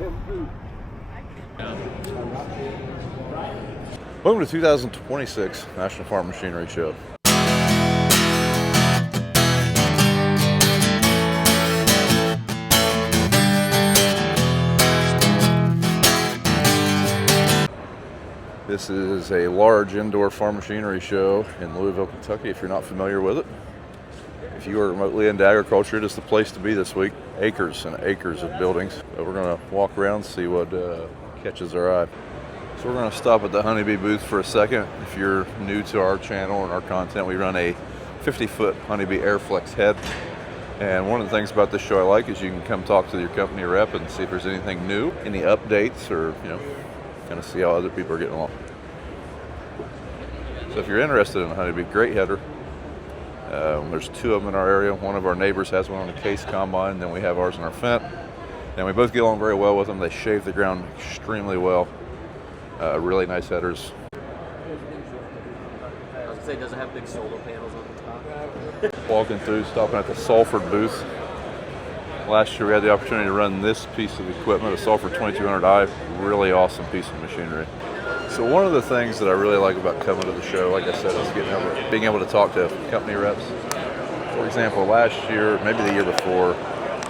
Welcome to 2026 National Farm Machinery Show. This is a large indoor farm machinery show in Louisville, Kentucky, if you're not familiar with it. If you are remotely into agriculture, it is the place to be this week. Acres and acres of buildings. So we're going to walk around and see what catches our eye. So we're going to stop at the honeybee booth for a second. If you're new to our channel and our content, we run a 50-foot honeybee Airflex head. And one of the things about this show I like is you can come talk to your company rep and see if there's anything new, any updates, or kind of see how other people are getting along. So if you're interested in a honeybee, great header. There's two of them in our area. One of our neighbors has one on a case combine, then we have ours in our Fendt. And we both get along very well with them. They shave the ground extremely well. Really nice headers. I was gonna say, does it have big solar panels on the top? Walking through, stopping at the Salford booth. Last year we had the opportunity to run this piece of equipment, a Salford 2200i, really awesome piece of machinery. So one of the things that I really like about coming to the show, like I said, is being able to talk to company reps. For example, last year, maybe the year before,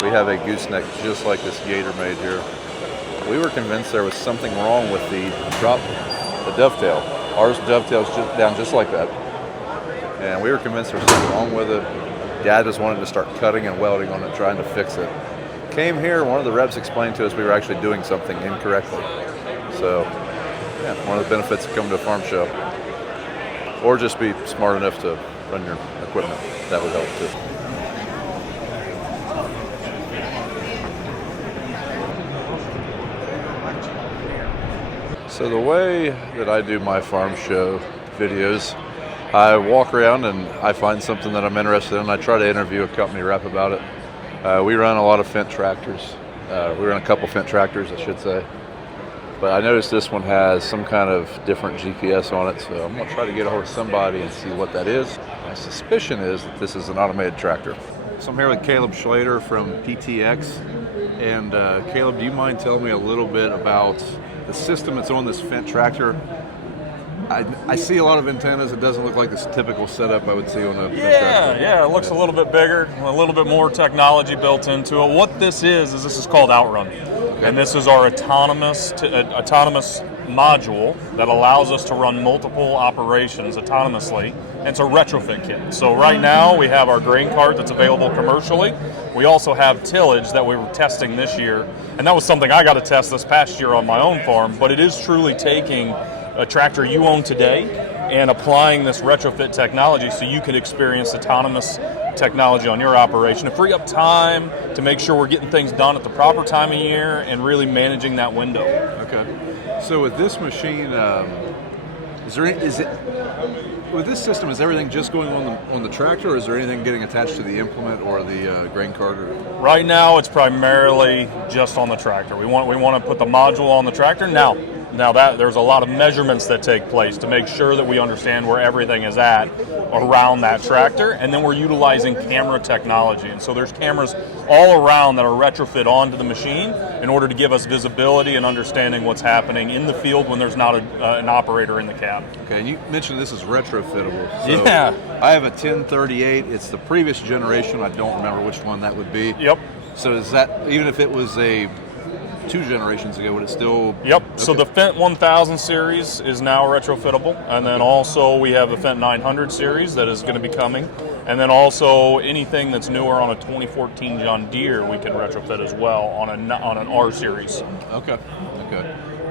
we have a gooseneck just like this Gator made here. We were convinced there was something wrong with the dovetail. Ours dovetails down just like that. And we were convinced there was something wrong with it. Dad just wanted to start cutting and welding on it, trying to fix it. Came here, one of the reps explained to us we were actually doing something incorrectly. So, yeah, one of the benefits of coming to a farm show. Or just be smart enough to run your equipment. That would help too. So the way that I do my farm show videos, I walk around and I find something that I'm interested in. I try to interview a company rep about it. We run a lot of Fendt tractors. We run a couple Fendt tractors, I should say. But I noticed this one has some kind of different GPS on it, so I'm going to try to get a hold of somebody and see what that is. My suspicion is that this is an automated tractor. So I'm here with Caleb Schlater from PTX. And Caleb, do you mind telling me a little bit about the system that's on this Fendt tractor? I see a lot of antennas. It doesn't look like this typical setup I would see on a Fendt tractor. Yeah, it looks a little bit bigger, a little bit more technology built into it. What this is called Outrun. Okay. And this is our autonomous module that allows us to run multiple operations autonomously. And it's a retrofit kit. So right now we have our grain cart that's available commercially. We also have tillage that we were testing this year. And that was something I got to test this past year on my own farm. But it is truly taking a tractor you own today and applying this retrofit technology so you can experience autonomous technology on your operation to free up time, to make sure we're getting things done at the proper time of year and really managing that window. Okay. So with this machine, with this system, is everything just going on the tractor, or is there anything getting attached to the implement or the grain cart? Right now, it's primarily just on the tractor. We want to put the module on the tractor. Now that there's a lot of measurements that take place to make sure that we understand where everything is at around that tractor, and then we're utilizing camera technology. And so there's cameras all around that are retrofit onto the machine in order to give us visibility and understanding what's happening in the field when there's not an operator in the cab. Okay, and you mentioned this is retrofittable. So yeah. I have a 1038. It's the previous generation. I don't remember which one that would be. Yep. So is that, even if it was a 2 generations ago, would it still? Yep. Okay. So the Fendt 1000 series is now retrofittable, and then also we have the Fendt 900 series that is going to be coming, and then also anything that's newer on a 2014 John Deere we can retrofit as well on an R series. Okay.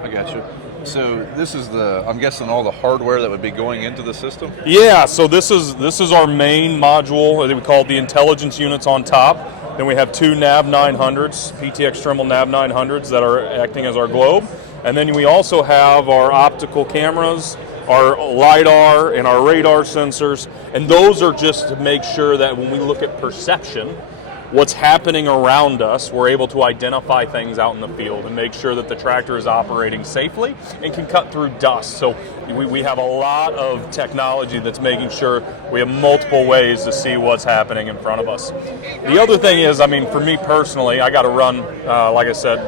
I got you. So this is I'm guessing all the hardware that would be going into the system? Yeah. So this is our main module that we call the intelligence units on top. Then we have 2 NAV 900s, PTX Trimble NAV 900s that are acting as our globe. And then we also have our optical cameras, our LiDAR, and our radar sensors. And those are just to make sure that when we look at perception, what's happening around us, we're able to identify things out in the field and make sure that the tractor is operating safely and can cut through dust. So we have a lot of technology that's making sure we have multiple ways to see what's happening in front of us. The other thing is, I mean, for me personally, I got to run, like I said,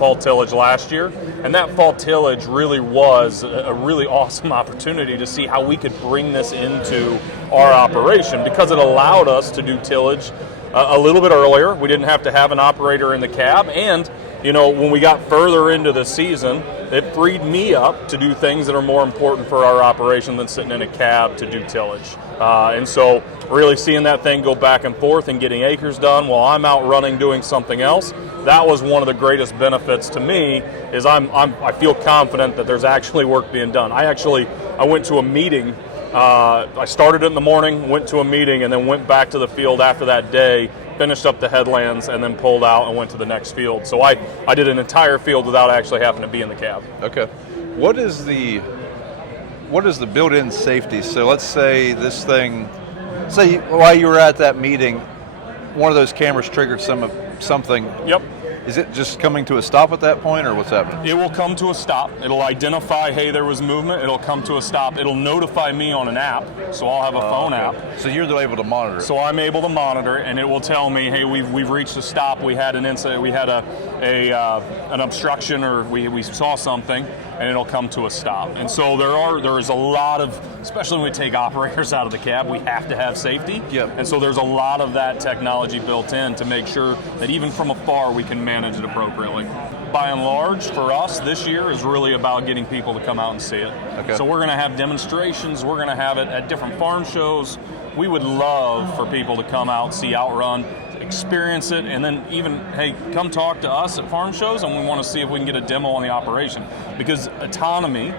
fall tillage last year, and that fall tillage really was a really awesome opportunity to see how we could bring this into our operation, because it allowed us to do tillage a little bit earlier. We didn't have to have an operator in the cab, and when we got further into the season, it freed me up to do things that are more important for our operation than sitting in a cab to do tillage. And so really seeing that thing go back and forth and getting acres done while I'm out running doing something else, that was one of the greatest benefits to me, is I feel confident that there's actually work being done. I went to a meeting. I started it in the morning, went to a meeting, and then went back to the field after that day, finished up the headlands, and then pulled out and went to the next field. So I did an entire field without actually having to be in the cab. Okay. What is the built-in safety? So let's say this thing, while you were at that meeting, one of those cameras triggered something. Yep. Is it just coming to a stop at that point, or what's happening? It will come to a stop. It'll identify, hey, there was movement. It'll come to a stop. It'll notify me on an app, so I'll have a phone app. So you're able to monitor it. So I'm able to monitor it, and it will tell me, hey, we've reached a stop. We had an incident. We had an obstruction, or we saw something, and it'll come to a stop. And so there is a lot of, especially when we take operators out of the cab, we have to have safety. Yep. And so there's a lot of that technology built in to make sure that even from afar we can manage it appropriately. By and large, for us, this year is really about getting people to come out and see it. Okay. So we're going to have demonstrations. We're going to have it at different farm shows. We would love for people to come out, see Outrun, experience it, and then even, hey, come talk to us at farm shows, and we want to see if we can get a demo on the operation. Because autonomy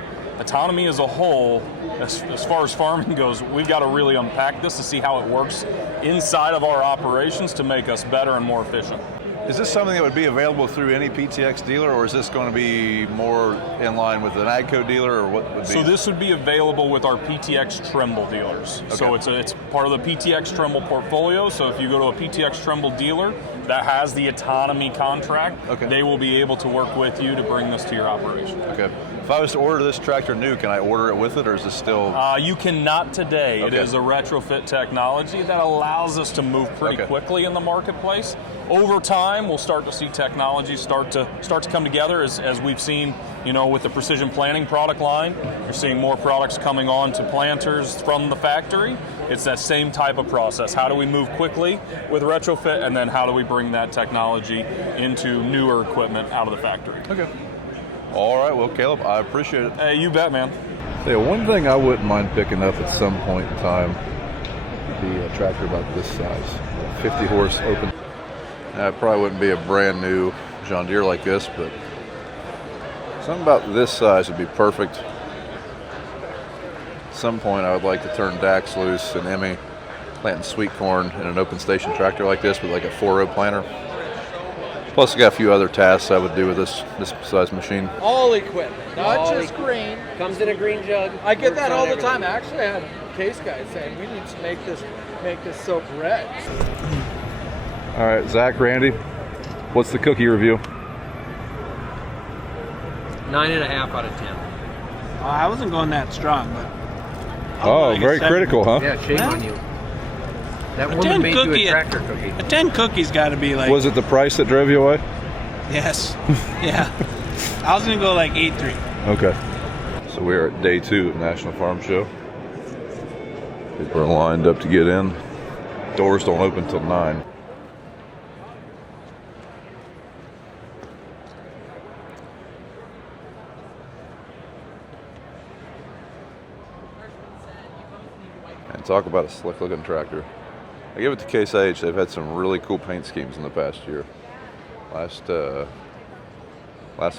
as a whole, as far as farming goes, we've got to really unpack this to see how it works inside of our operations to make us better and more efficient. Is this something that would be available through any PTX dealer, or is this going to be more in line with an AGCO dealer, or what would be? So this would be available with our PTX Trimble dealers. Okay. So it's part of the PTX Trimble portfolio. So if you go to a PTX Trimble dealer that has the autonomy contract, okay, they will be able to work with you to bring this to your operation. Okay. If I was to order this tractor new, can I order it with it, or is this still? You cannot today. Okay. It is a retrofit technology that allows us to move pretty quickly in the marketplace. Over time, we'll start to see technology start to come together, as we've seen, with the precision planting product line. You're seeing more products coming on to planters from the factory. It's that same type of process. How do we move quickly with retrofit, and then how do we bring that technology into newer equipment out of the factory? Okay. All right. Well, Caleb, I appreciate it. Hey, you bet, man. Yeah, one thing I wouldn't mind picking up at some point in time would be a tractor about this size, 50 horse open. It probably wouldn't be a brand new John Deere like this, but something about this size would be perfect. At some point, I would like to turn Dax loose and Emmy planting sweet corn in an open station tractor like this with like a 4-row planter. Plus, I got a few other tasks I would do with this size machine. All equipment, not just green. Comes in a green jug. I get that all the time. Actually, I had a case guy saying we need to make this soap red. All right, Zach, Randy, what's the cookie review? 9.5 out of 10. I wasn't going that strong, but. Oh, very critical, huh? Yeah, shame on you. That woman made you a tractor cookie. A 10 cookie's got to be like. Was it the price that drove you away? Yes. Yeah. I was going to go like 8.3. Okay. So we're at day 2 of National Farm Show. People are lined up to get in. Doors don't open till 9. And talk about a slick looking tractor. I give it to Case IH. They've had some really cool paint schemes in the past year. Last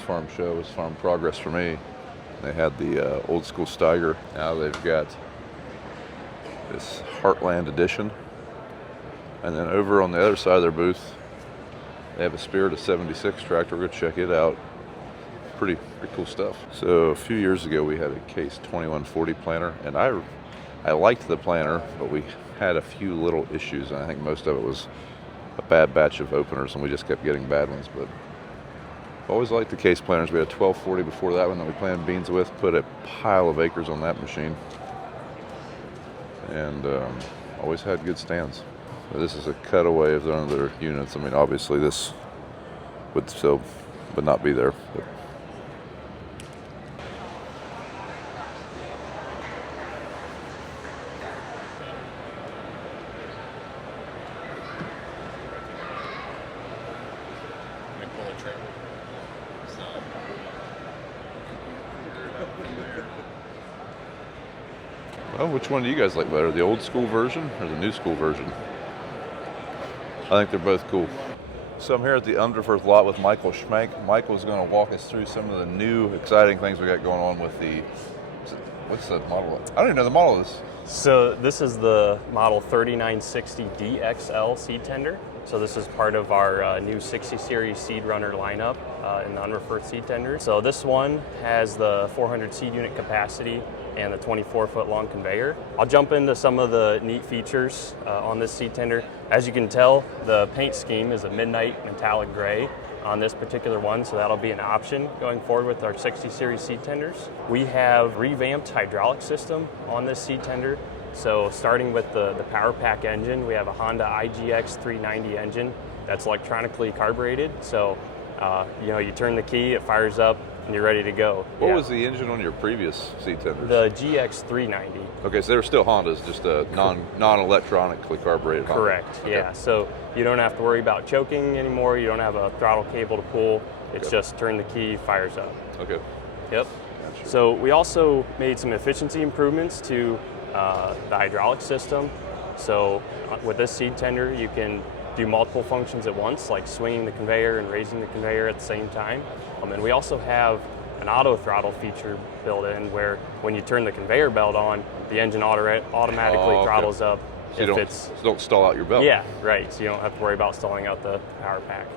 farm show was Farm Progress for me. They had the old school Steiger. Now they've got this Heartland edition. And then over on the other side of their booth, they have a Spirit of 76 tractor. We're gonna check it out. Pretty cool stuff. So a few years ago, we had a Case 2140 planter, and I liked the planter, but we had a few little issues, and I think most of it was a bad batch of openers, and we just kept getting bad ones. But I've always liked the Case planters. We had a 1240 before that one that we planted beans with, put a pile of acres on that machine, and always had good stands. So this is a cutaway of one of their units. I mean, obviously this would still but not be there. But. Well, which one do you guys like better, the old school version or the new school version? I think they're both cool. So I'm here at the Underfirth lot with Michael Schmank. Michael's going to walk us through some of the new exciting things we got going on with the, what's the model? I don't even know the model of this. So this is the model 3960 DXL seed tender. So this is part of our new 60 series seed runner lineup in the Underfirth seed tender. So this one has the 400 seed unit capacity and the 24-foot long conveyor. I'll jump into some of the neat features on this seed tender. As you can tell, the paint scheme is a midnight metallic gray on this particular one, so that'll be an option going forward with our 60 series seed tenders. We have revamped hydraulic system on this seed tender. So starting with the power pack engine, we have a Honda IGX 390 engine that's electronically carbureted. So you turn the key, it fires up, and you're ready to go. What was the engine on your previous seed tenders? The GX 390. Okay, so they were still Hondas, just a non-electronically carbureted Honda. Correct, okay. Yeah. So you don't have to worry about choking anymore. You don't have a throttle cable to pull. It's just turn the key, fires up. Okay. Yep. Gotcha. So we also made some efficiency improvements to the hydraulic system. So with this seed tender, you can do multiple functions at once, like swinging the conveyor and raising the conveyor at the same time. And we also have an auto throttle feature built in where when you turn the conveyor belt on, the engine automatically throttles up. So you don't stall out your belt. Yeah, right. So you don't have to worry about stalling out the power pack.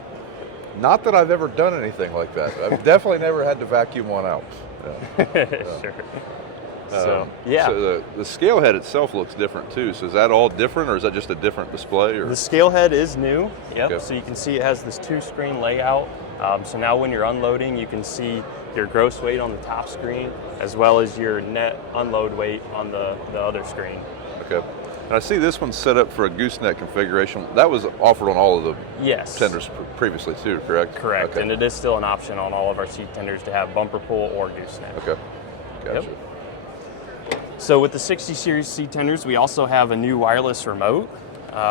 Not that I've ever done anything like that. I've definitely never had to vacuum one out. Yeah. Sure. So the scale head itself looks different too. So is that all different, or is that just a different display? Or? The scale head is new. Yep. Okay. So you can see it has this 2-screen layout. So now when you're unloading, you can see your gross weight on the top screen as well as your net unload weight on the other screen. Okay. And I see this one's set up for a gooseneck configuration. That was offered on all of the tenders previously too, correct? Correct. Okay. And it is still an option on all of our seed tenders to have bumper pull or gooseneck. Okay. Gotcha. Yep. So with the 60 series seed tenders, we also have a new wireless remote.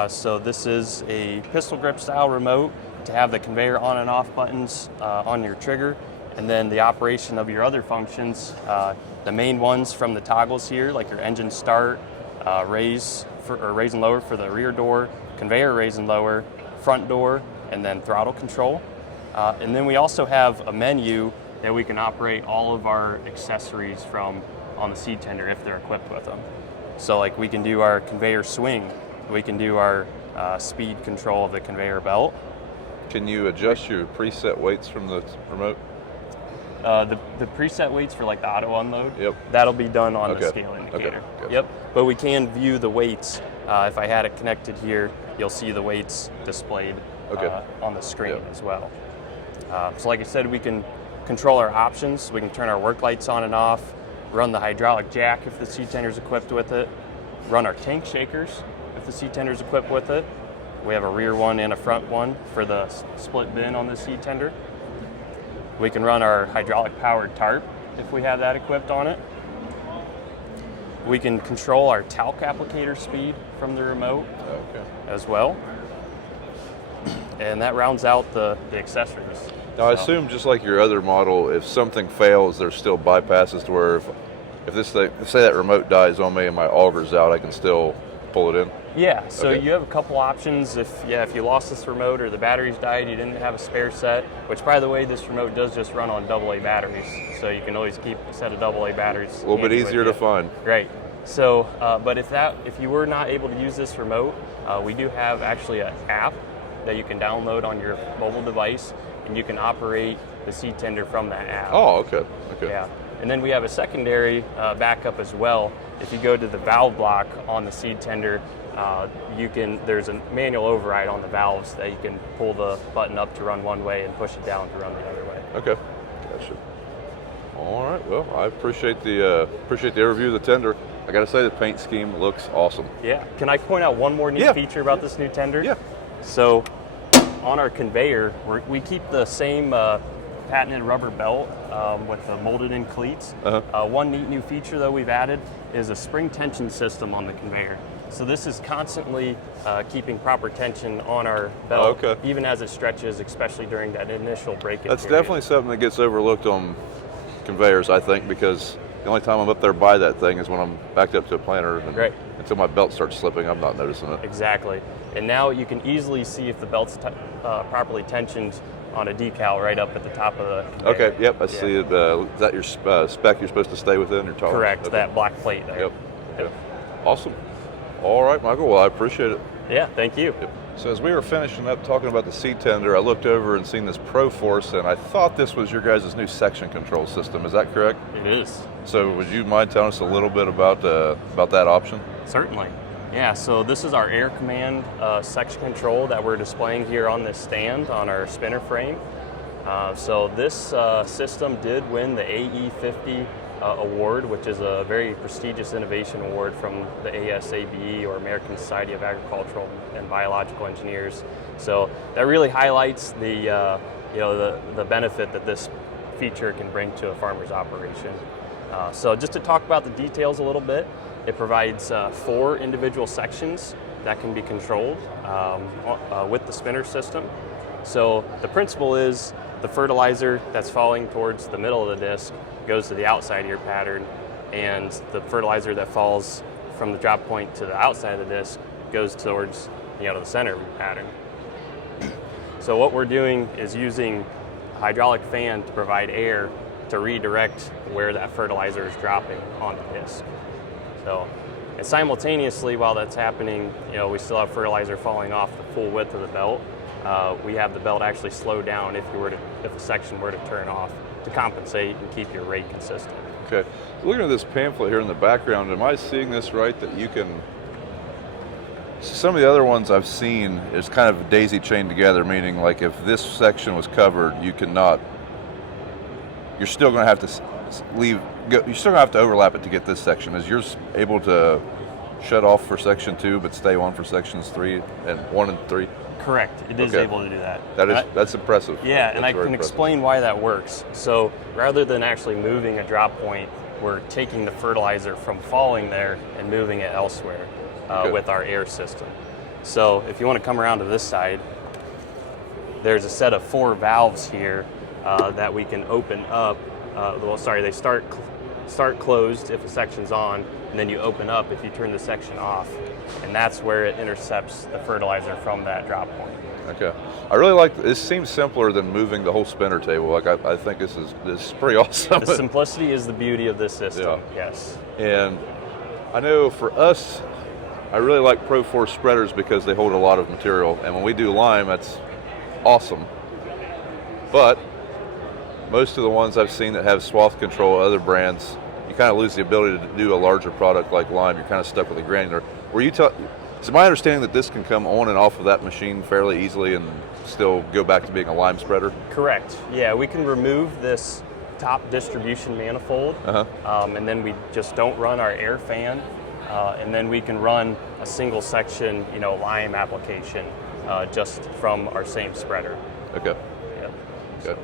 So this is a pistol grip style remote to have the conveyor on and off buttons on your trigger, and then the operation of your other functions. The main ones from the toggles here, like your engine start, raise and lower for the rear door, conveyor raise and lower, front door, and then throttle control. And then we also have a menu that we can operate all of our accessories from on the seed tender if they're equipped with them. So like we can do our conveyor swing, we can do our speed control of the conveyor belt. Can you adjust your preset weights from the remote? The preset weights for like the auto unload, that'll be done on the scale indicator. Okay. Gotcha. Yep, but we can view the weights. If I had it connected here, you'll see the weights displayed on the screen as well. So like I said, we can control our options. We can turn our work lights on and off, run the hydraulic jack if the seed tender is equipped with it, run our tank shakers if the seed tender is equipped with it. We have a rear one and a front one for the split bin on the seed tender. We can run our hydraulic powered tarp if we have that equipped on it. We can control our talc applicator speed from the remote as well. And that rounds out the accessories. Now I assume just like your other model, if something fails, there's still bypasses to where if this thing, say that remote dies on me and my auger's out, I can still pull it in? Yeah, so you have a couple options. If you lost this remote or the batteries died, you didn't have a spare set, which by the way, this remote does just run on AA batteries, so you can always keep a set of AA batteries. A little bit easier to find. Right. So, but if you were not able to use this remote, we do have actually an app that you can download on your mobile device, and you can operate the seed tender from that app. Oh, okay. Yeah. And then we have a secondary backup as well. If you go to the valve block on the seed tender, there's a manual override on the valves that you can pull the button up to run one way and push it down to run the other way. Okay, gotcha. All right, well, I appreciate the overview of the tender. I got to say the paint scheme looks awesome. Yeah. Can I point out one more neat feature about this new tender? Yeah. So on our conveyor, we keep the same patented rubber belt with the molded-in cleats. One neat new feature, though, we've added is a spring tension system on the conveyor. So this is constantly keeping proper tension on our belt, even as it stretches, especially during that initial break-in That's period. definitely something that gets overlooked on conveyors, I think, because the only time I'm up there by that thing is when I'm backed up to a planter. And until my belt starts slipping, I'm not noticing it. Exactly. And now you can easily see if the belt's properly tensioned on a decal right up at the top of the conveyor. Okay, yep, I see it. Is that your spec you're supposed to stay within, your tolerance? Correct, that black plate there. Yep. Awesome. All right, Michael, well, I appreciate it. Yeah, thank you. So as we were finishing up talking about the seed tender, I looked over and seen this ProForce, and I thought this was your guys' new section control system. Is that correct? It is. So would you mind telling us a little bit about that option? Certainly. Yeah, so this is our Air Command section control that we're displaying here on this stand on our spinner frame. So this system did win the AE50 award, which is a very prestigious innovation award from the ASABE, or American Society of Agricultural and Biological Engineers. So that really highlights the benefit that this feature can bring to a farmer's operation. So just to talk about the details a little bit, it provides 4 individual sections that can be controlled with the spinner system. So the principle is the fertilizer that's falling towards the middle of the disc goes to the outside of your pattern, and the fertilizer that falls from the drop point to the outside of the disc goes towards the center of your pattern. So what we're doing is using a hydraulic fan to provide air to redirect where that fertilizer is dropping on the disc. So, and simultaneously, while that's happening, we still have fertilizer falling off the full width of the belt. We have the belt actually slow down if a section were to turn off, to compensate and keep your rate consistent. Okay. Looking at this pamphlet here in the background, am I seeing this right, that you can, some of the other ones I've seen is kind of daisy chained together, meaning like if this section was covered, you're still going to have to you're still going to have to overlap it to get this section. Is yours able to shut off for section 2 but stay on for sections 3 and 1 and 3? Correct. It is able to do that. That's impressive. Yeah, and I can explain why that works. So rather than actually moving a drop point, we're taking the fertilizer from falling there and moving it elsewhere with our air system. So if you want to come around to this side, there's a set of 4 valves here that we can open up. They start closed if a section's on, and then you open up if you turn the section off, and that's where it intercepts the fertilizer from that drop point. Okay, I really like this. Seems simpler than moving the whole spinner table. Like I think this is pretty awesome. The simplicity is the beauty of this system. Yeah. Yes. And I know for us, I really like ProForce spreaders because they hold a lot of material, and when we do lime, that's awesome. But most of the ones I've seen that have swath control, other brands, you kind of lose the ability to do a larger product like lime. You're kind of stuck with a granular. Is it my understanding that this can come on and off of that machine fairly easily and still go back to being a lime spreader? Correct. Yeah, we can remove this top distribution manifold, and then we just don't run our air fan, and then we can run a single section, lime application just from our same spreader. Okay. Yep. Okay.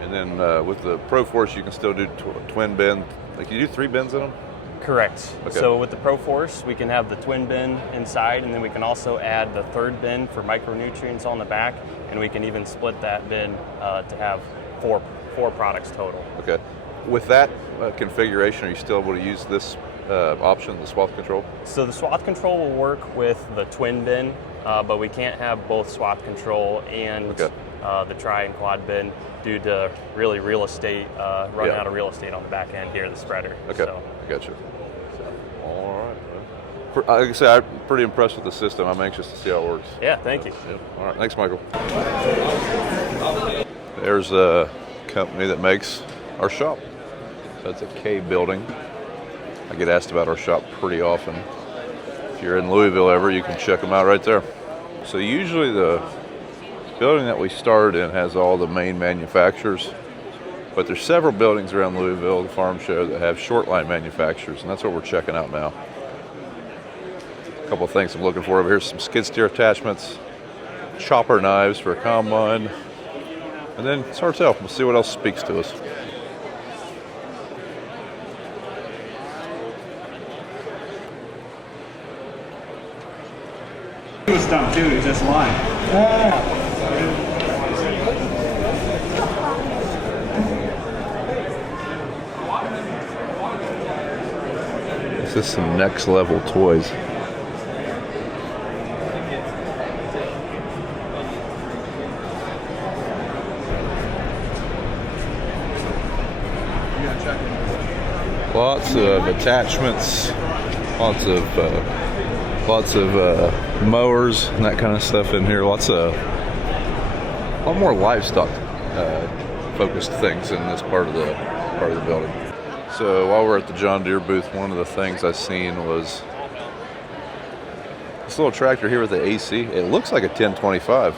And then with the ProForce, you can still do twin bin. Like you do 3 bins in them? Correct. Okay. So with the ProForce, we can have the twin bin inside, and then we can also add the 3rd bin for micronutrients on the back, and we can even split that bin to have four products total. Okay. With that configuration, are you still able to use this option, the swath control? So the swath control will work with the twin bin, but we can't have both swath control and the tri and quad bin due to really real estate, running out of real estate on the back end here, the spreader. Okay, So, I got you. All right. Like I said, I'm pretty impressed with the system. I'm anxious to see how it works. yeah, thank you. Yep. All right, thanks, Michael. There's a company that makes our shop. That's a K building. I get asked about our shop pretty often. If you're in Louisville ever, you can check them out right there. So usually the building that we started in has all the main manufacturers, but there's several buildings around Louisville, the farm show, that have shortline manufacturers, and that's what we're checking out now. A couple of things I'm looking for over here: some skid steer attachments, chopper knives for a combine, And then it's hard to tell. We'll see what else speaks to us. He was dumb too, he was just lying. This is some next level toys. Lots of attachments, lots of mowers and that kind of stuff in here. A lot more livestock focused things in this part of the building. So while we're at the John Deere booth, one of the things I seen was this little tractor here with the AC. It looks like a 1025.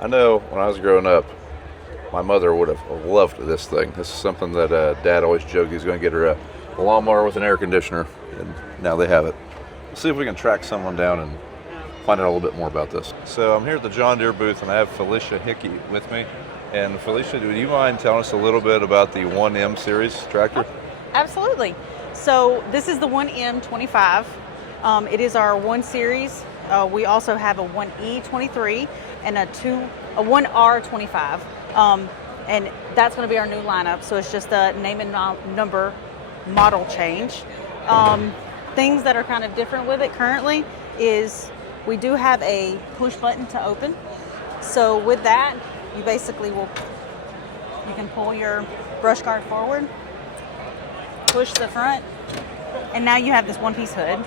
I know when I was growing up, my mother would have loved this thing. This is something that Dad always joked he was going to get her a lawnmower with an air conditioner, and now they have it. We'll see if we can track someone down and find out a little bit more about this. So I'm here at the John Deere booth, and I have Felicia Hickey with me. And Felicia, do you mind telling us a little bit about the 1M series tractor? Absolutely. So this is the 1M25. It is our 1 series. We also have a 1E23 and a 1R25. And that's going to be our new lineup. So it's just a name and number model change. Things that are kind of different with it currently is we do have a push button to open. So with that, you basically you can pull your brush guard forward, push the front, and now you have this one-piece hood.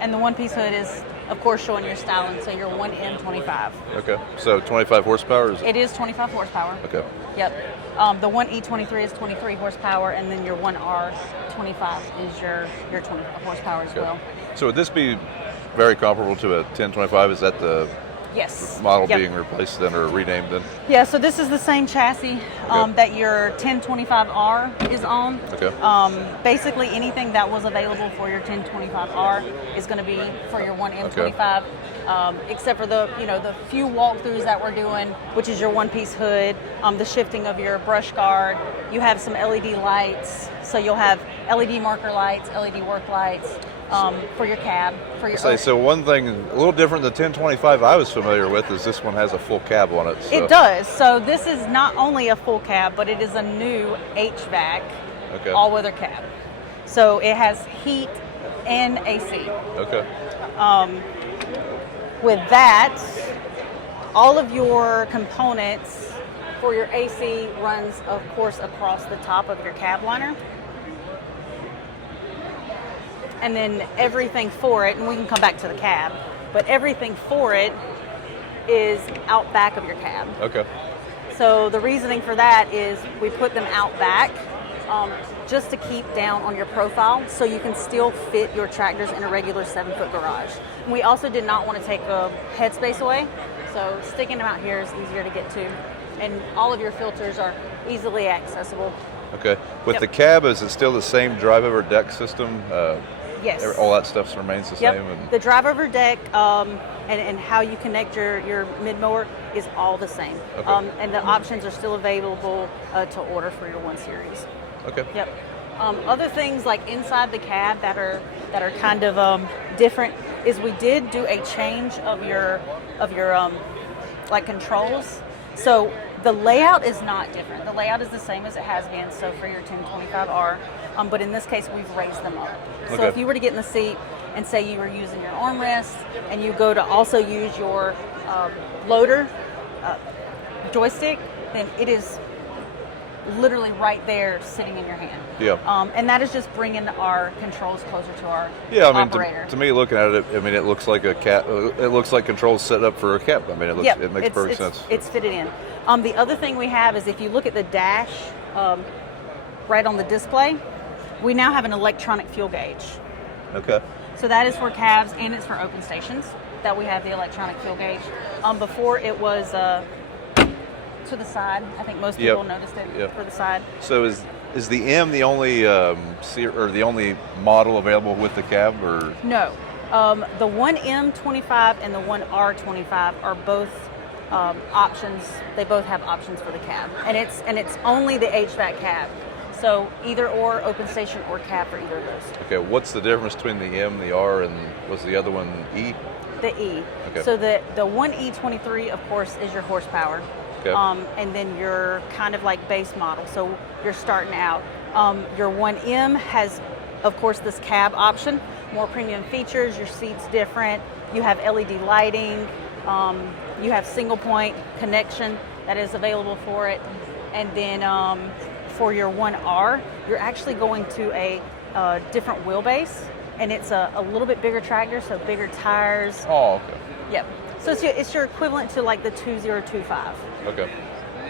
And the one-piece hood is, of course, showing your styling, so your 1M25. Okay, so 25 horsepower? It is 25 horsepower. Okay. Yep. The 1E23 is 23 horsepower, and then your 1R25 is your 25 horsepower as well. So would this be very comparable to a 1025? Is that the Yes. model Yep. being replaced then or renamed then? Yeah, so this is the same chassis that your 1025R is on. Okay. Basically anything that was available for your 1025R is going to be for your 1M25, except for the few walkthroughs that we're doing, which is your one-piece hood, the shifting of your brush guard. You have some LED lights, so you'll have LED marker lights, LED work lights. For your cab, for your. So one thing a little different than the 1025 I was familiar with is this one has a full cab on it. So. It does. So this is not only a full cab, but it is a new HVAC all-weather cab. So it has heat and AC. Okay. With that, all of your components for your AC runs, of course, across the top of your cab liner. And then everything for it, and we can come back to the cab, but everything for it is out back of your cab. Okay. So the reasoning for that is we put them out back just to keep down on your profile so you can still fit your tractors in a regular 7-foot garage. And we also did not want to take the headspace away, so sticking them out here is easier to get to. And all of your filters are easily accessible. Okay. With the cab, is it still the same drive-over deck system? Yes. All that stuff remains the same? And The drive-over deck and how you connect your mid-mower is all the same. Okay. And the options are still available to order for your 1 series. Okay. Yep. Other things like inside the cab that are kind of different is we did do a change of your like controls. So the layout is not different. The layout is the same as it has been. So for your 1025R, but in this case we've raised them up. So if you were to get in the seat and say you were using your armrest and you go to also use your loader joystick, then it is literally right there sitting in your hand. Yeah. And that is just bringing our controls closer to our operator. To me, looking at it, I mean, it looks like a cat. It looks like controls set up for a cab. I mean, it makes perfect sense. It's fitted in. The other thing we have is if you look at the dash right on the display, we now have an electronic fuel gauge. Okay. So that is for cabs and it's for open stations that we have the electronic fuel gauge. Before it was to the side. I think most people noticed it for the side. So Is the M the only or the only model available with the cab, or? No. The 1M25 and the 1R25 are both options. They both have options for the cab, and it's only the HVAC cab. So either or, open station or cab for either of those. Okay, what's the difference between the M, the R, and was the other one E? The E. Okay. So the 1E23, of course, is your horsepower. Okay. And then your kind of like base model. So you're starting out. Your 1M has, of course, this cab option, more premium features. Your seat's different. You have LED lighting. You have single point connection that is available for it. And then for your 1R, you're actually going to a different wheelbase, and it's a little bit bigger tractor, so bigger tires. Oh, okay. Yep. So it's your equivalent to like the 2025. Okay.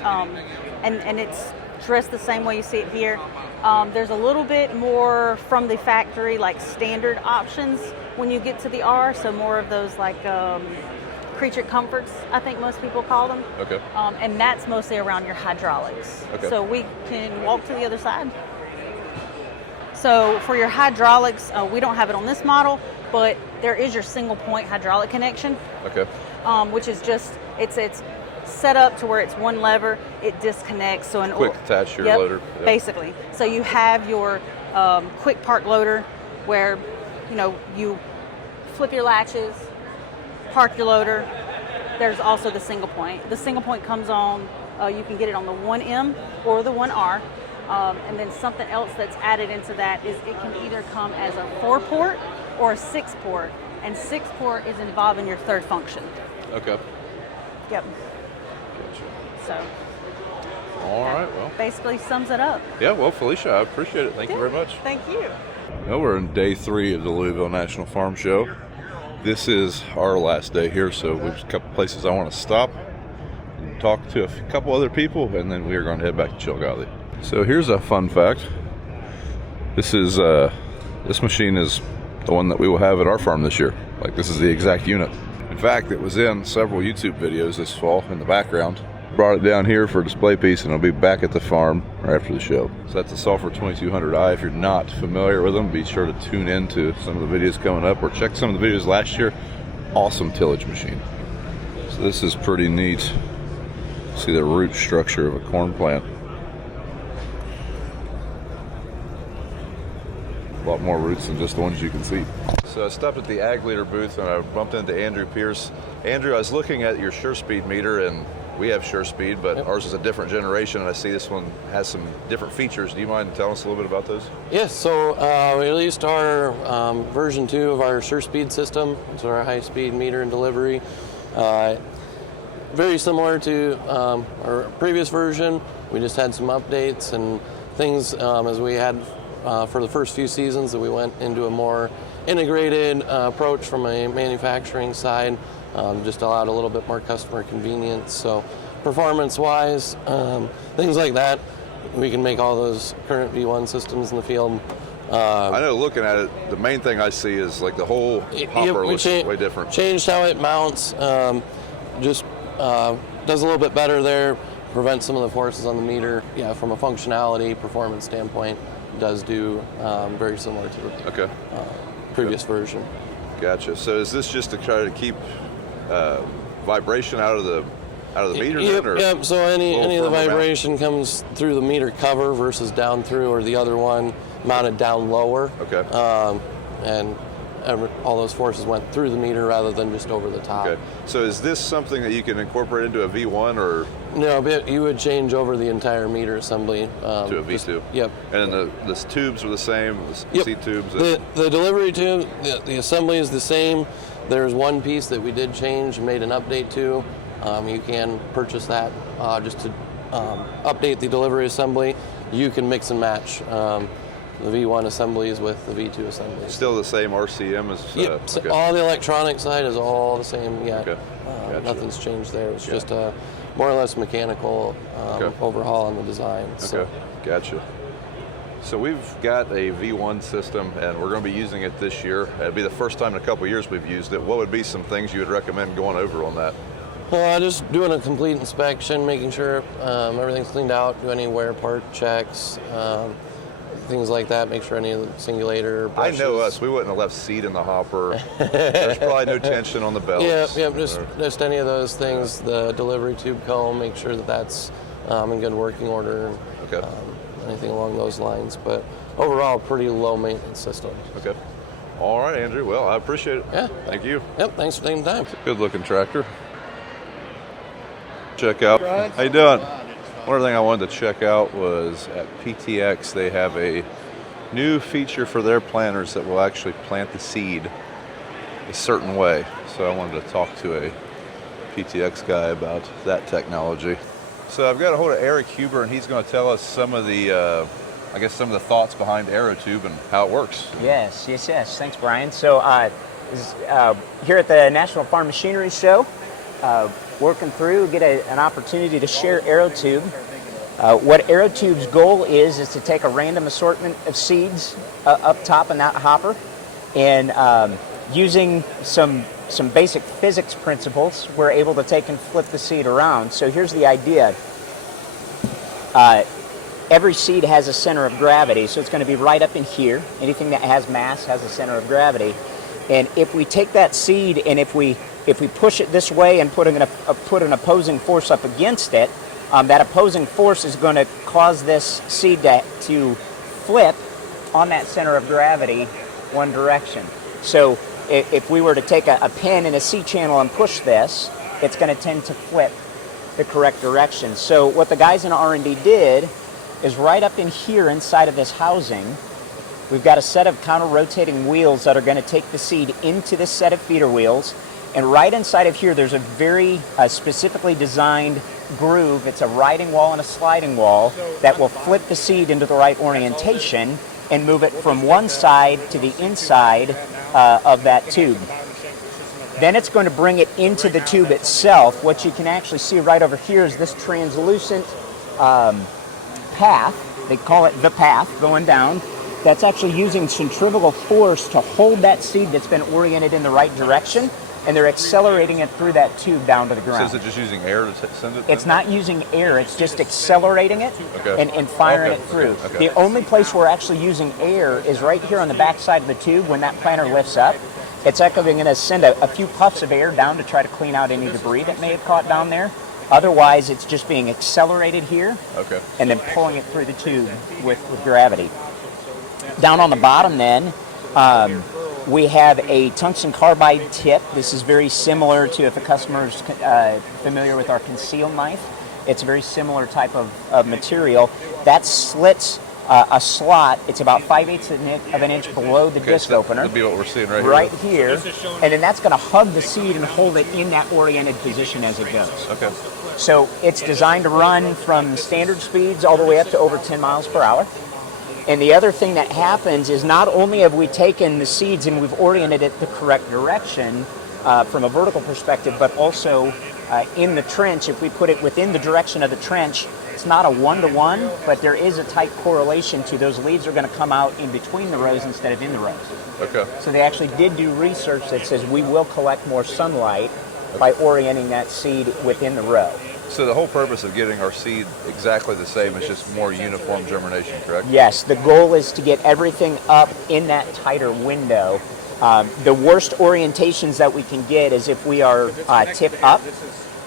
And it's dressed the same way you see it here. There's a little bit more from the factory, like standard options when you get to the R, so more of those like creature comforts, I think most people call them. Okay. And that's mostly around your hydraulics. Okay. So we can walk to the other side. So for your hydraulics, we don't have it on this model, but there is your single point hydraulic connection. Okay. Which is just, it's set up to where it's one lever, it disconnects. So Quick attach your yep, loader. Yep. Basically. So you have your quick park loader where, you flip your latches, park your loader. There's also the single point. The single point comes on, you can get it on the 1M or the 1R. And then something else that's added into that is it can either come as a 4-port or a 6-port. And 6-port is involved in your third function. Okay. Yep. Gotcha. So. All right, well. Basically sums it up. Yeah, well, Felicia, I appreciate it. Thank you very much. Thank you. Well, we're in day 3 of the Louisville National Farm Show. This is our last day here, so there's a couple places I want to stop and talk to a couple other people, and then we are going to head back to Chillicothe. So here's a fun fact. This machine is the one that we will have at our farm this year. Like, this is the exact unit. In fact, it was in several YouTube videos this fall in the background. Brought it down here for a display piece, and it'll be back at the farm right after the show. So that's the Salford 2200i. If you're not familiar with them, be sure to tune in to some of the videos coming up, or check some of the videos last year. Awesome tillage machine. So this is pretty neat. See the root structure of a corn plant. A lot more roots than just the ones you can see. So I stopped at the Ag Leader booth and I bumped into Andrew Pierce. Andrew, I was looking at your SureSpeed meter, and we have SureSpeed, but ours is a different generation, and I see this one has some different features. Do you mind telling us a little bit about those? Yes, so we released our version 2 of our SureSpeed system. It's our high-speed meter and delivery. Very similar to our previous version. We just had some updates and things as we had for the first few seasons, that we went into a more integrated approach from a manufacturing side. Just allowed a little bit more customer convenience. So performance-wise, things like that, we can make all those current V1 systems in the field. I know, looking at it, the main thing I see is like the whole hopper looks way different. Changed how it mounts, just does a little bit better there, prevents some of the forces on the meter. Yeah, from a functionality, performance standpoint, does do very similar to the previous version. Gotcha. So is this just to try to keep vibration out of the meter? Yep. So any of the vibration comes through the meter cover versus down through, or the other one mounted down lower. Okay. And all those forces went through the meter rather than just over the top. Okay. So is this something that you can incorporate into a V1, or? No, but you would change over the entire meter assembly to a V2. Yep. And then the tubes were the same. The seat tubes. The delivery tube, the assembly is the same. There's one piece that we did change and made an update to. You can purchase that just to update the delivery assembly. You can mix and match the V1 assemblies with the V2 assemblies. Still the same RCM as? Yep. Okay. All the electronic side is all the same. Yeah. Okay. Gotcha. Nothing's changed there. It's just a more or less mechanical overhaul on the design. So. Okay. Gotcha. So we've got a V1 system, and we're going to be using it this year. It'll be the first time in a couple of years we've used it. What would be some things you would recommend going over on that? Well, just doing a complete inspection, making sure everything's cleaned out, do any wear part checks, things like that, make sure any of the singulator brushes. I know us, we wouldn't have left seed in the hopper. There's probably no tension on the belts. Yeah, just any of those things, the delivery tube comb, make sure that that's in good working order. Okay. Anything along those lines, but overall, pretty low maintenance system. Okay. All right, Andrew. Well, I appreciate it. Yeah. Thank you. Yep, thanks for taking the time. Good looking tractor. Check out. How you doing? One other thing I wanted to check out was at PTX, they have a new feature for their planters that will actually plant the seed a certain way. So I wanted to talk to a PTX guy about that technology. So I've got a hold of Eric Huber, and he's going to tell us some of the, some of the thoughts behind AeroTube and how it works. Yes. Thanks, Brian. So here at the National Farm Machinery Show, working through, get an opportunity to share AeroTube. What AeroTube's goal is to take a random assortment of seeds up top in that hopper, and using some basic physics principles, we're able to take and flip the seed around. So here's the idea. Every seed has a center of gravity, so it's going to be right up in here. Anything that has mass has a center of gravity. And if we take that seed and if we push it this way and put an opposing force up against it, that opposing force is going to cause this seed to flip on that center of gravity one direction. So if we were to take a pin in a C channel and push this, it's going to tend to flip the correct direction. So what the guys in R&D did is right up in here inside of this housing, we've got a set of counter-rotating wheels that are going to take the seed into this set of feeder wheels. And right inside of here, there's a very specifically designed groove. It's a riding wall and a sliding wall that will flip the seed into the right orientation and move it from one side to the inside of that tube. Then it's going to bring it into the tube itself. What you can actually see right over here is this translucent path. They call it the path going down. That's actually using centrifugal force to hold that seed that's been oriented in the right direction, and they're accelerating it through that tube down to the ground. So is it just using air to send it? It's not using air, it's just accelerating it and firing it through. Okay. The only place we're actually using air is right here on the back side of the tube. When that planter lifts up, it's actually going to send a few puffs of air down to try to clean out any debris that may have caught down there. Otherwise, it's just being accelerated here and then pulling it through the tube with gravity. Down on the bottom then, we have a tungsten carbide tip. This is very similar to, if a customer is familiar with our concealed knife, it's a very similar type of material. That slits a slot. It's about 5/8 of an inch below the disc opener. That'll be what we're seeing right here. And then that's going to hug the seed and hold it in that oriented position as it goes. Okay. So it's designed to run from standard speeds all the way up to over 10 miles per hour. And the other thing that happens is not only have we taken the seeds and we've oriented it the correct direction from a vertical perspective, but also in the trench, if we put it within the direction of the trench, it's not a one-to-one, but there is a tight correlation to those leaves are going to come out in between the rows instead of in the rows. Okay. So they actually did do research that says we will collect more sunlight by orienting that seed within the row. So the whole purpose of getting our seed exactly the same is just more uniform germination, correct? Yes, the goal is to get everything up in that tighter window. The worst orientations that we can get is if we are tip up.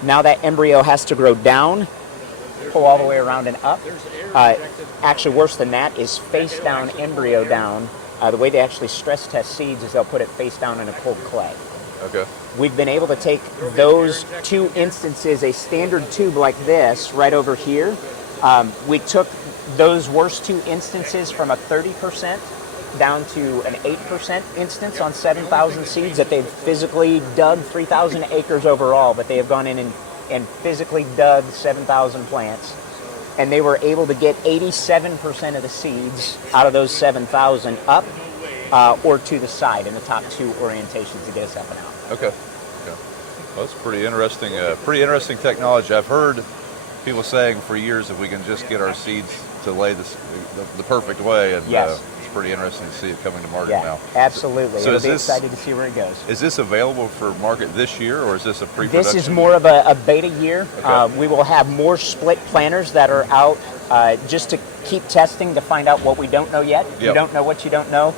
Now that embryo has to grow down, pull all the way around and up. Actually, worse than that is face down, embryo down. The way they actually stress test seeds is they'll put it face down in a cold clay. Okay. We've been able to take those two instances, a standard tube like this right over here. We took those worst two instances from a 30% down to an 8% instance on 7,000 seeds that they've physically dug, 3,000 acres overall, but they have gone in and physically dug 7,000 plants. And they were able to get 87% of the seeds out of those 7,000 up or to the side in the top two orientations to get us up and out. Okay. Well, that's pretty interesting. Pretty interesting technology. I've heard people saying for years if we can just get our seeds to lay the perfect way, and yes. It's pretty interesting to see it coming to market Yeah, now. absolutely. So It'll be excited to see where it goes. Is this available for market this year, or is this a pre-production? This is more of a beta year. Okay. We will have more split planners that are out just to keep testing to find out what we don't know yet. Yep. You don't know what you don't know.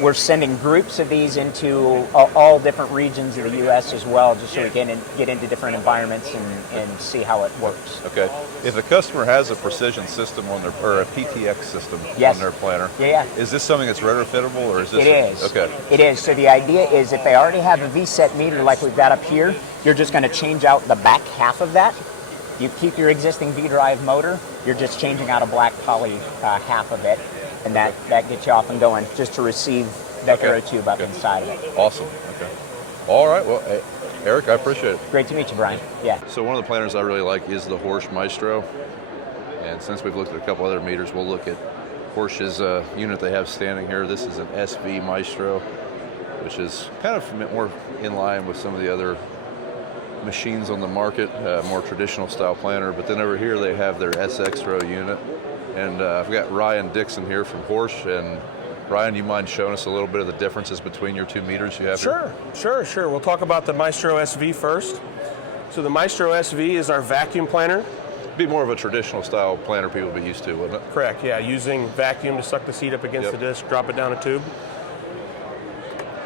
We're sending groups of these into all different regions of the U.S. as well, just so we can get into different environments and see how it works. Okay. If a customer has a precision system on their, or a PTX system Yes. on their planter, Yeah. is this something that's retrofittable, or is this? It is. Okay. It is. So the idea is if they already have a V-set meter like we've got up here, you're just going to change out the back half of that. You keep your existing V-drive motor, you're just changing out a black poly half of it, and that gets you off and going just to receive that Okay. arrow tube up Okay. inside of it. Awesome. Okay. All right. Well, hey, Eric, I appreciate it. Great to meet you, Brian. Yeah. So one of the planners I really like is the Horsch Maestro. And since we've looked at a couple other meters, we'll look at Horsch's unit they have standing here. This is an SV Maestro, which is kind of more in line with some of the other machines on the market, more traditional style planner. But then over here they have their SX row unit. And I've got Ryan Dixon here from Horsch. And Ryan, you mind showing us a little bit of the differences between your two meters you have here? Sure. We'll talk about the Maestro SV first. So the Maestro SV is our vacuum planner. Be more of a traditional style planner people would be used to, wouldn't it? Correct, yeah, using vacuum to suck the seed up against Yep. the disc, drop it down a tube.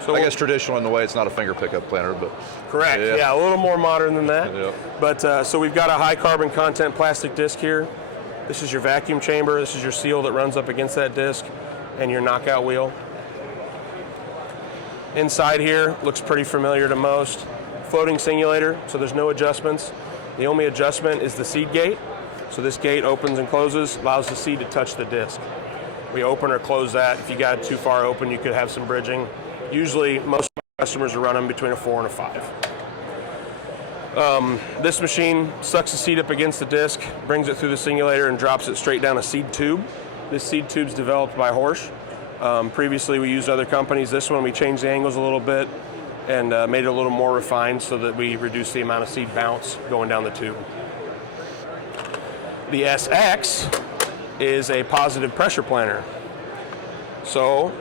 So I guess traditional in the way it's not a finger pickup planner, but correct, yeah, a little more modern than that. Yep. But so we've got a high carbon content plastic disc here. This is your vacuum chamber, this is your seal that runs up against that disc, and your knockout wheel. Inside here, looks pretty familiar to most. Floating singulator, so there's no adjustments. The only adjustment is the seed gate. So this gate opens and closes, allows the seed to touch the disc. We open or close that. If you got it too far open, you could have some bridging. Usually, most customers are running between a 4 and a 5. This machine sucks the seed up against the disc, brings it through the singulator, and drops it straight down a seed tube. This seed tube's developed by Horsch. Previously, we used other companies. This one, we changed the angles a little bit and made it a little more refined so that we reduce the amount of seed bounce going down the tube. The SX is a positive pressure planner. So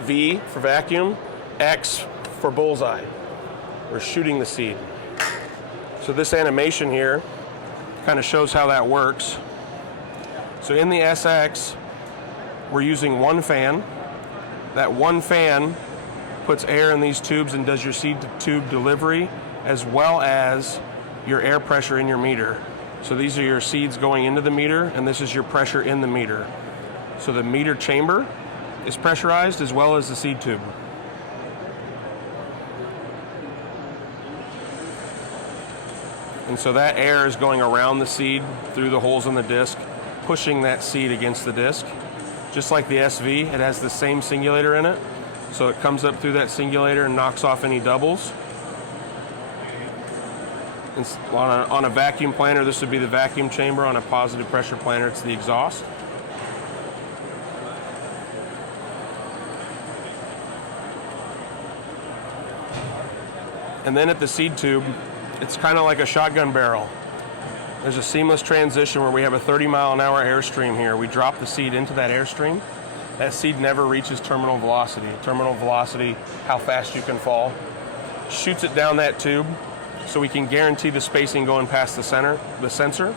V for vacuum, X for bullseye. We're shooting the seed. So this animation here kind of shows how that works. So in the SX, we're using one fan. That one fan puts air in these tubes and does your seed to tube delivery, as well as your air pressure in your meter. So these are your seeds going into the meter, and this is your pressure in the meter. So the meter chamber is pressurized as well as the seed tube. And so that air is going around the seed through the holes in the disc, pushing that seed against the disc. Just like the SV, it has the same singulator in it. So it comes up through that singulator and knocks off any doubles. And on a vacuum planner, this would be the vacuum chamber. On a positive pressure planner, it's the exhaust. And then at the seed tube, it's kind of like a shotgun barrel. There's a seamless transition where we have a 30-mile-an-hour airstream here. We drop the seed into that airstream. That seed never reaches terminal velocity. Terminal velocity, how fast you can fall. Shoots it down that tube so we can guarantee the spacing going past the sensor.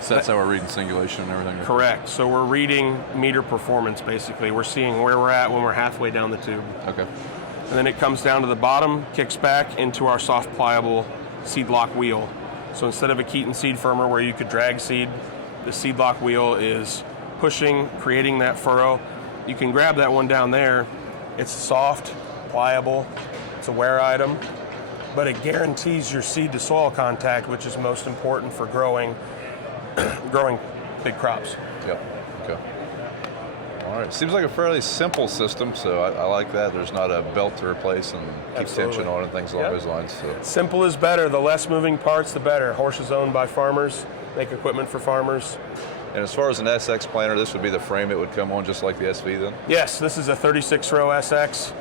So that's how we're reading singulation and everything? Correct. So we're reading meter performance, basically. We're seeing where we're at when we're halfway down the tube. Okay. And then it comes down to the bottom, kicks back into our soft pliable seed lock wheel. So instead of a Keaton seed firmer where you could drag seed, the seed lock wheel is pushing, creating that furrow. You can grab that one down there. It's soft, pliable, it's a wear item, but it guarantees your seed to soil contact, which is most important for growing big crops. Yep. Okay. All right. Seems like a fairly simple system, so I like that. There's not a belt to replace and keep tension on and things along those lines. So. Simple is better. The less moving parts, the better. Horsch is owned by farmers, make equipment for farmers. And as far as an SX planner, this would be the frame it would come on, just like the SV then? Yes, this is a 36-row SX.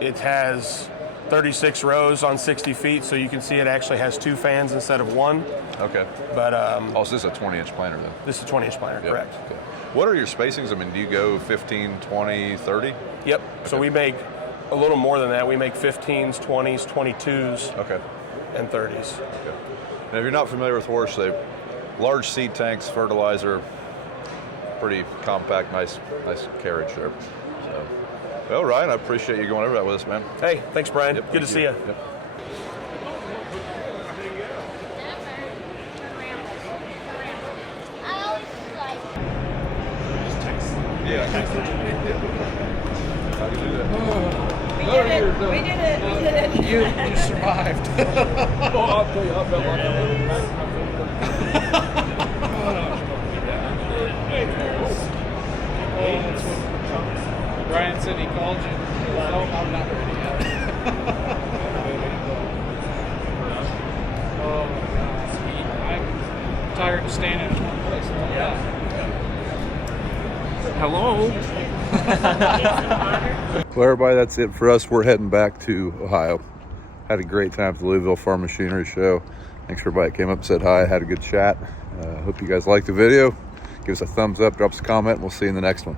It has 36 rows on 60 feet, so you can see it actually has 2 fans instead of 1. Okay. But so this is a 20-inch planner then? This is a 20-inch planner, yep. correct. Okay. What are your spacings? I mean, do you go 15, 20, 30? Yep. So we make a little more than that. We make 15s, 20s, 22s, Okay. and 30s. Okay. And if you're not familiar with Horsch, they large seed tanks, fertilizer, pretty compact, nice carriage there. So, well, Ryan, I appreciate you going over that with us, man. Hey, thanks, Brian. Yep, Good to see you. Yep. Yeah. How do you do that? We did it. You survived. Oh, I'll tell you, I felt like Brian said he called you. No, I'm not ready yet. Oh my God. I'm tired of standing in one place. Yeah. Hello. Well, everybody, that's it for us. We're heading back to Ohio. Had a great time at the Louisville Farm Machinery Show. Thanks for everybody that came up and said hi. Had a good chat. Hope you guys liked the video. Give us a thumbs up, drop us a comment, and we'll see you in the next one.